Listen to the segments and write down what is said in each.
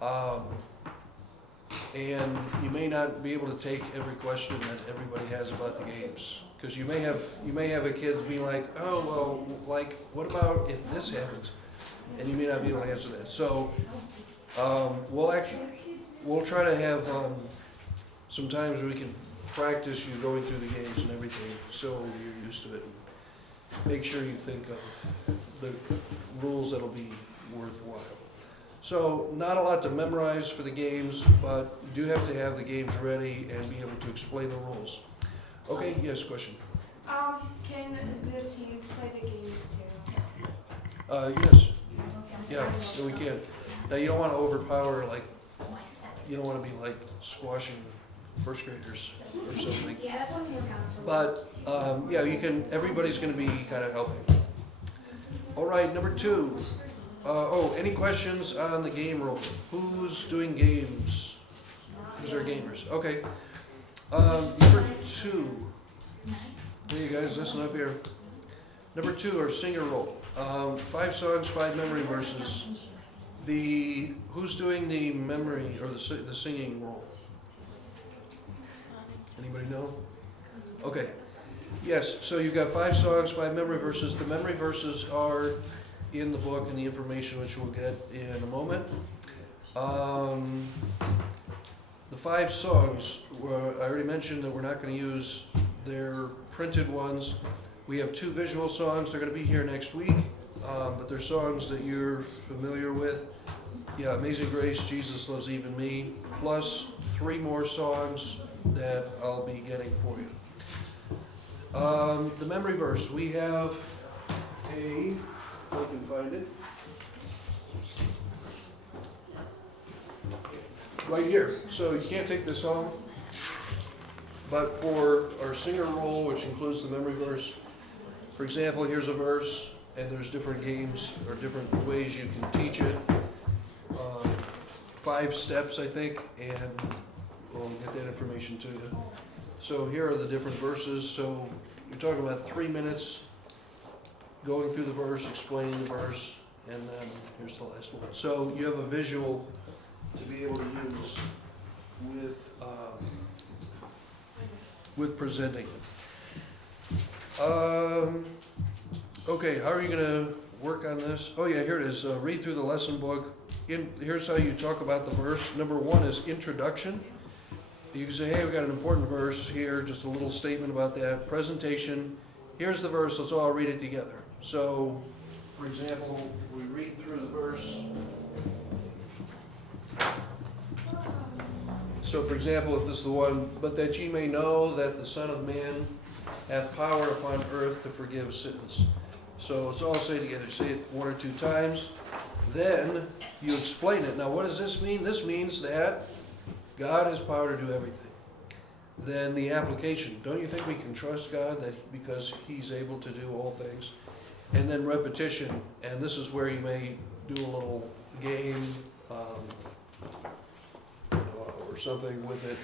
Um, and you may not be able to take every question that everybody has about the games. Because you may have a kid be like, oh, well, like, what about if this happens? And you may not be able to answer that. So, we'll try to have, some times where we can practice you going through the games and everything, so you're used to it. Make sure you think of the rules that'll be worthwhile. So, not a lot to memorize for the games, but you do have to have the games ready and be able to explain the rules. Okay, yes, question? Can the teams play the games too? Yes, yeah, so we can. Now, you don't wanna overpower, like, you don't wanna be like squashing first graders or something. But, yeah, you can, everybody's gonna be kinda helping. All right, number 2. Any questions on the game rule? Who's doing games? Who's our gamers? Okay. Number 2. Hey, you guys, listen up here. Number 2, our singer role. 5 songs, 5 memory verses. Who's doing the memory or the singing role? Anybody know? Okay. Yes, so you've got 5 songs, 5 memory verses. The memory verses are in the book and the information which we'll get in a moment. The 5 songs, I already mentioned that we're not going to use their printed ones. We have 2 visual songs. They're going to be here next week, but they're songs that you're familiar with. Yeah, Amazing Grace, Jesus Loves Even Me, plus 3 more songs that I'll be getting for you. The memory verse, we have if I can find it, right here. So you can't take this home, but for our singer role, which includes the memory verse, for example, here's a verse, and there's different games or different ways you can teach it. 5 steps, I think, and we'll get that information to you. So here are the different verses. So you're talking about 3 minutes going through the verse, explaining the verse, and then here's the last one. So you have a visual to be able to use with presenting it. Okay, how are you going to work on this? Oh yeah, here it is. Read through the lesson book. Here's how you talk about the verse. Number 1 is introduction. You can say, hey, we got an important verse here, just a little statement about that. Presentation. Here's the verse, let's all read it together. So, for example, we read through the verse. So, for example, if this is the one, but that ye may know that the Son of Man hath power upon earth to forgive sins. So let's all say it together. Say it 1 or 2 times. Then you explain it. Now, what does this mean? This means that God has power to do everything. Then the application. Don't you think we can trust God that because He's able to do all things? And then repetition. And this is where you may do a little game or something with it.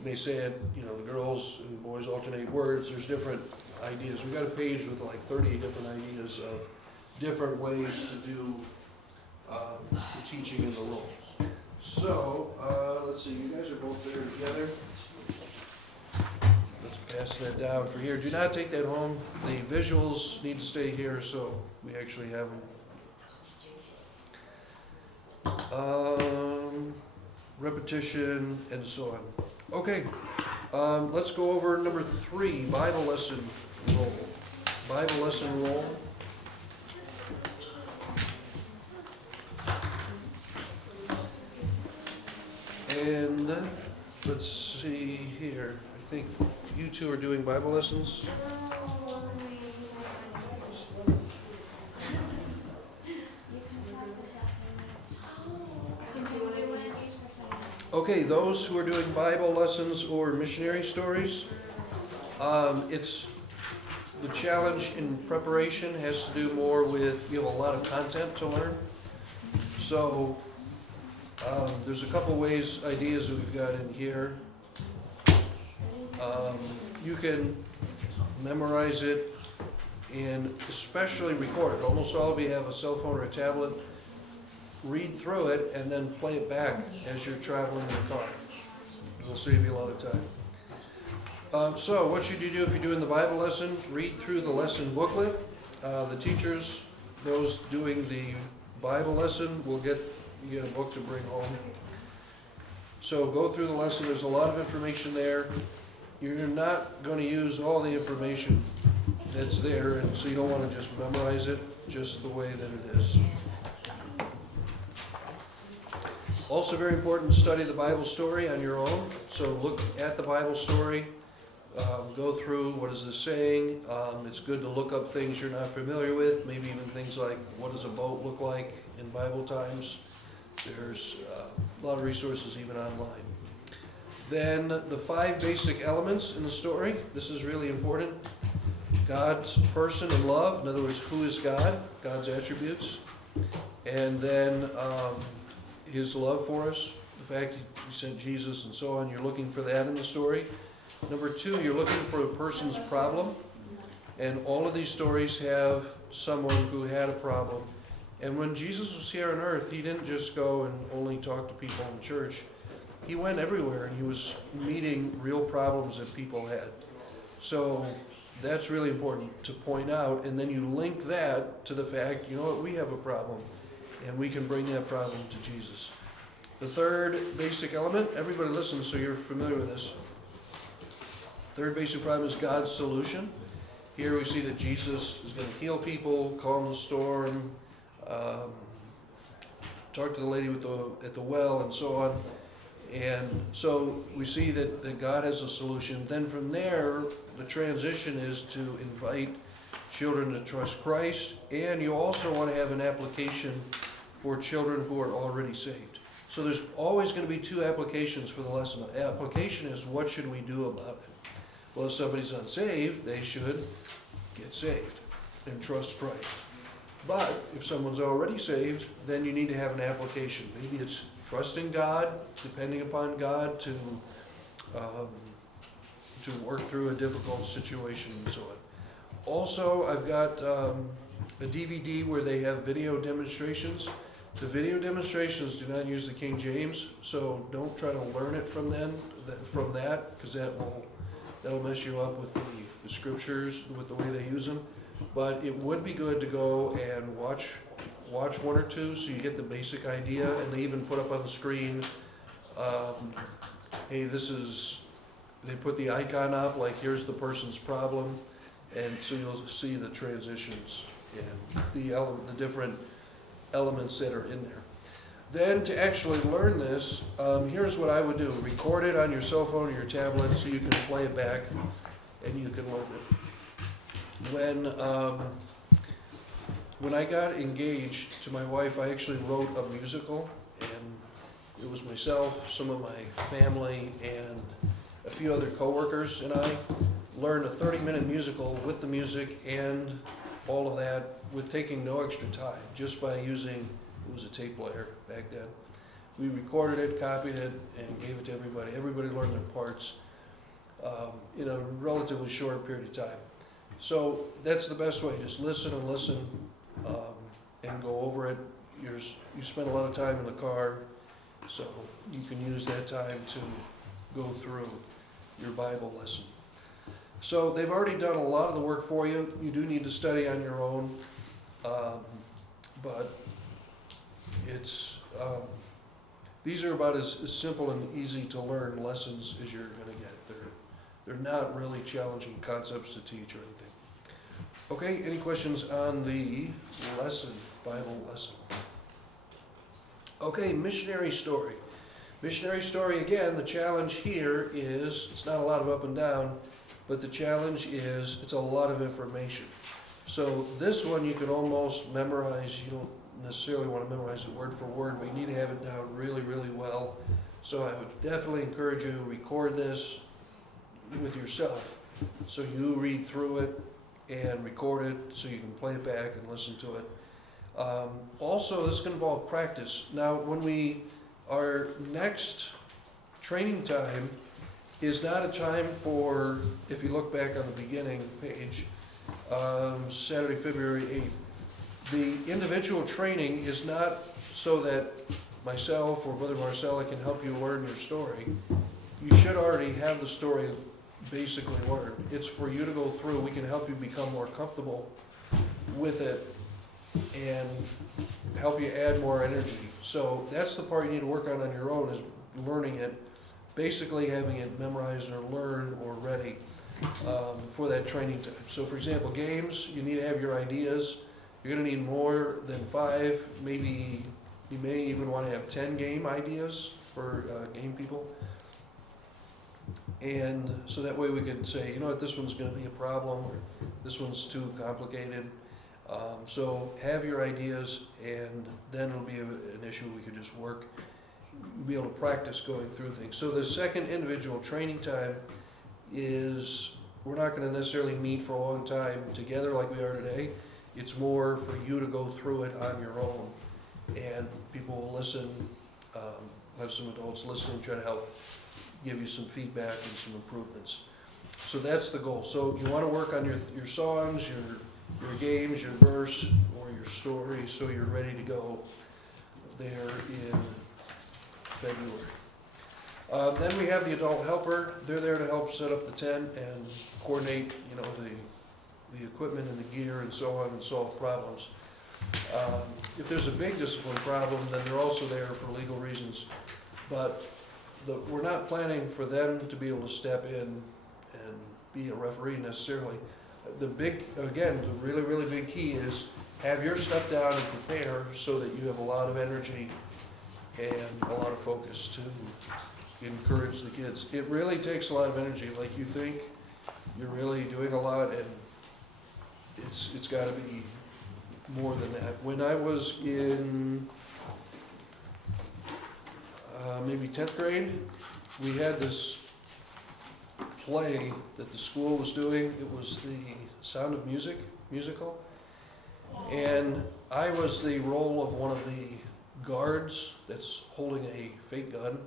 You may say it, the girls and boys alternate words. There's different ideas. We've got a page with like 30 different ideas of different ways to do the teaching in the role. So, let's see, you guys are both there together. Let's pass that down for here. Do not take that home. The visuals need to stay here, so we actually have them. Repetition, and so on. Okay, let's go over number 3, Bible lesson roll. Bible lesson roll. And let's see here. I think you 2 are doing Bible lessons. Okay, those who are doing Bible lessons or missionary stories, it's the challenge in preparation has to do more with, you have a lot of content to learn. So there's a couple ways, ideas that we've got in here. You can memorize it and especially record it. Almost all of you have a cell phone or a tablet. read through it and then play it back as you're traveling in the car. It'll save you a lot of time. So what should you do if you're doing the Bible lesson? Read through the lesson booklet. The teachers, those doing the Bible lesson, will get a book to bring home. So go through the lesson. There's a lot of information there. You're not going to use all the information that's there, and so you don't want to just memorize it just the way that it is. Also very important to study the Bible story on your own. So look at the Bible story, go through what is this saying. It's good to look up things you're not familiar with, maybe even things like what does a boat look like in Bible times. There's a lot of resources even online. Then the 5 basic elements in the story. This is really important. God's person and love. In other words, who is God? God's attributes. And then his love for us, the fact he sent Jesus and so on. You're looking for that in the story. Number 2, you're looking for a person's problem. And all of these stories have someone who had a problem. And when Jesus was here on earth, he didn't just go and only talk to people in church. He went everywhere and he was meeting real problems that people had. So that's really important to point out. And then you link that to the fact, you know what, we have a problem. And we can bring that problem to Jesus. The 3rd basic element, everybody listen so you're familiar with this. 3rd basic problem is God's solution. Here we see that Jesus is going to heal people, calm the storm, talk to the lady at the well, and so on. And so we see that God has a solution. Then from there, the transition is to invite children to trust Christ, and you also want to have an application for children who are already saved. So there's always going to be 2 applications for the lesson. The application is what should we do about it? Well, if somebody's unsaved, they should get saved and trust Christ. But if someone's already saved, then you need to have an application. Maybe it's trusting God, depending upon God to work through a difficult situation and so on. Also, I've got a DVD where they have video demonstrations. The video demonstrations do not use the King James, so don't try to learn it from that, because that'll mess you up with the scriptures, with the way they use them. But it would be good to go and watch 1 or 2 so you get the basic idea, and they even put up on the screen, hey, they put the icon up, like here's the person's problem, and so you'll see the transitions and the different elements that are in there. Then to actually learn this, here's what I would do. Record it on your cell phone or your tablet so you can play it back and you can learn it. When I got engaged to my wife, I actually wrote a musical, and it was myself, some of my family, and a few other coworkers, and I learned a 30-minute musical with the music and all of that, with taking no extra time, just by using, it was a tape player back then. We recorded it, copied it, and gave it to everybody. Everybody learned their parts in a relatively short period of time. So that's the best way, just listen and listen and go over it. You spend a lot of time in the car, so you can use that time to go through your Bible lesson. So they've already done a lot of the work for you. You do need to study on your own, but it's these are about as simple and easy to learn lessons as you're going to get. They're not really challenging concepts to teach or anything. Okay, any questions on the lesson, Bible lesson? Okay, missionary story. Missionary story, again, the challenge here is, it's not a lot of up and down, but the challenge is it's a lot of information. So this one you can almost memorize. You don't necessarily want to memorize it word for word, but you need to have it down really, really well. So I would definitely encourage you to record this with yourself. So you read through it and record it so you can play it back and listen to it. Also, this can involve practice. Now, our next training time is not a time for, if you look back on the beginning page, Saturday, February 8th. The individual training is not so that myself or Brother Marcella can help you learn your story. You should already have the story basically learned. It's for you to go through. We can help you become more comfortable with it and help you add more energy. So that's the part you need to work on your own, is learning it, basically having it memorized or learned or ready for that training time. So for example, games, you need to have your ideas. You're gonna need more than 5, maybe you may even wanna have 10 game ideas for game people. And so that way we can say, you know what, this one's gonna be a problem, or this one's too complicated. So have your ideas, and then it'll be an issue we could just work, be able to practice going through things. So the second individual training time is, we're not gonna necessarily meet for a long time together like we are today. It's more for you to go through it on your own, and people will listen, have some adults listening, try to help give you some feedback and some improvements. So that's the goal. So you wanna work on your songs, your games, your verse, or your story, so you're ready to go there in February. Then we have the adult helper. They're there to help set up the tent and coordinate, you know, the equipment and the gear and so on, and solve problems. If there's a big discipline problem, then they're also there for legal reasons. But we're not planning for them to be able to step in and be a referee necessarily. The really, really big key is have your stuff down and prepare so that you have a lot of energy and a lot of focus to encourage the kids. It really takes a lot of energy. Like, you think you're really doing a lot, and it's gotta be more than that. When I was in maybe 10th grade, we had this play that the school was doing. It was the Sound of Music musical, and I was the role of one of the guards that's holding a fake gun.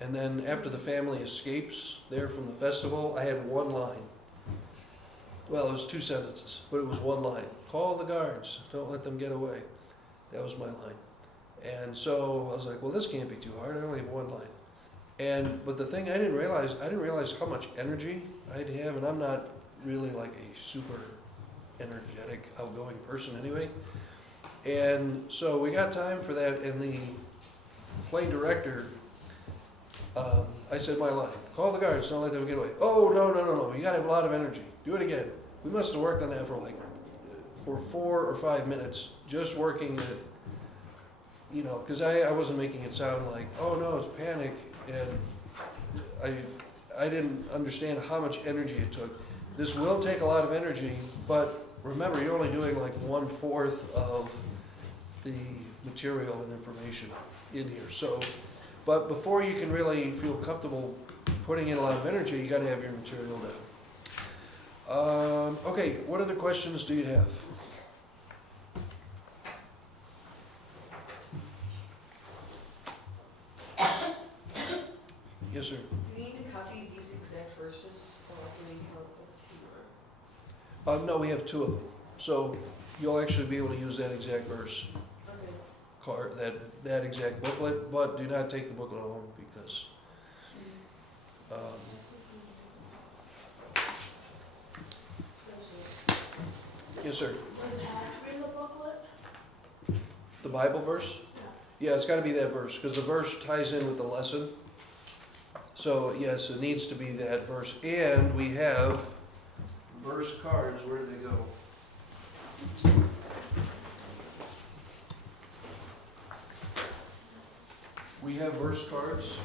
And then after the family escapes there from the festival, I had one line. Well, it was 2 sentences, but it was one line. Call the guards, don't let them get away. That was my line. And so I was like, well, this can't be too hard. I only have one line. But the thing I didn't realize how much energy I'd have, and I'm not really like a super energetic, outgoing person anyway. And so we got time for that, and the play director, I said my line, call the guards, don't let them get away. Oh, no, you gotta have a lot of energy. Do it again. We must have worked on that for 4 or 5 minutes, just working with, you know, because I wasn't making it sound like, oh no, it's panic, and I didn't understand how much energy it took. This will take a lot of energy, but remember, you're only doing like 1/4 of the material and information in here. So, but before you can really feel comfortable putting in a lot of energy, you gotta have your material down. Okay, what other questions do you have? Yes, sir. Do you need to copy these exact verses or make helpful? No, we have 2 of them. So you'll actually be able to use that exact verse Okay. card, that exact booklet, but do not take the booklet home, because yes, sir. Does it have to be in the booklet? The Bible verse? Yeah, it's got to be that verse, because the verse ties in with the lesson. So yes, it needs to be that verse. And we have verse cards. Where do they go? We have verse cards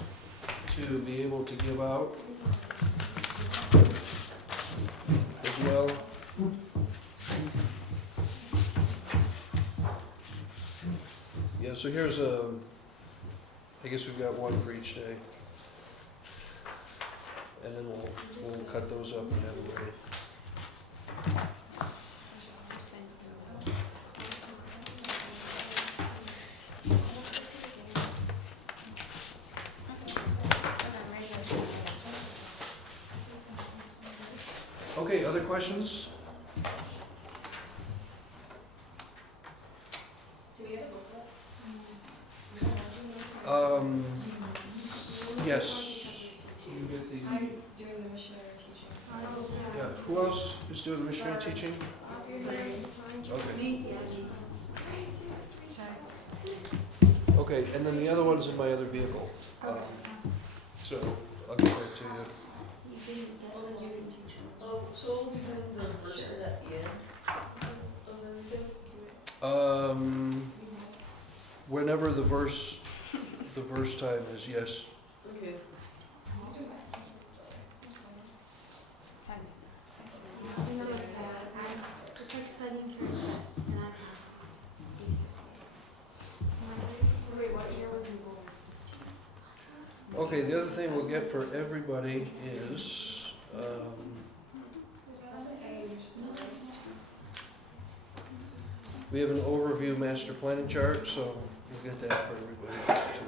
to be able to give out as well. Yeah, so here's I guess we've got one for each day. And then we'll cut those up and have them ready. Okay, other questions? Yes. You get the, I'm doing the missionary teaching. yeah, who else is doing missionary teaching? Okay. Okay, and then the other one's in my other vehicle. So I'll get that to you. Oh, so we'll be doing the verses at the end of everything? Whenever the verse time is, yes. Okay. It's like studying for a test, and I passed my test. Wait, what year was you born? Okay, the other thing we'll get for everybody is, we have an overview master planning chart, so we'll get that for everybody too.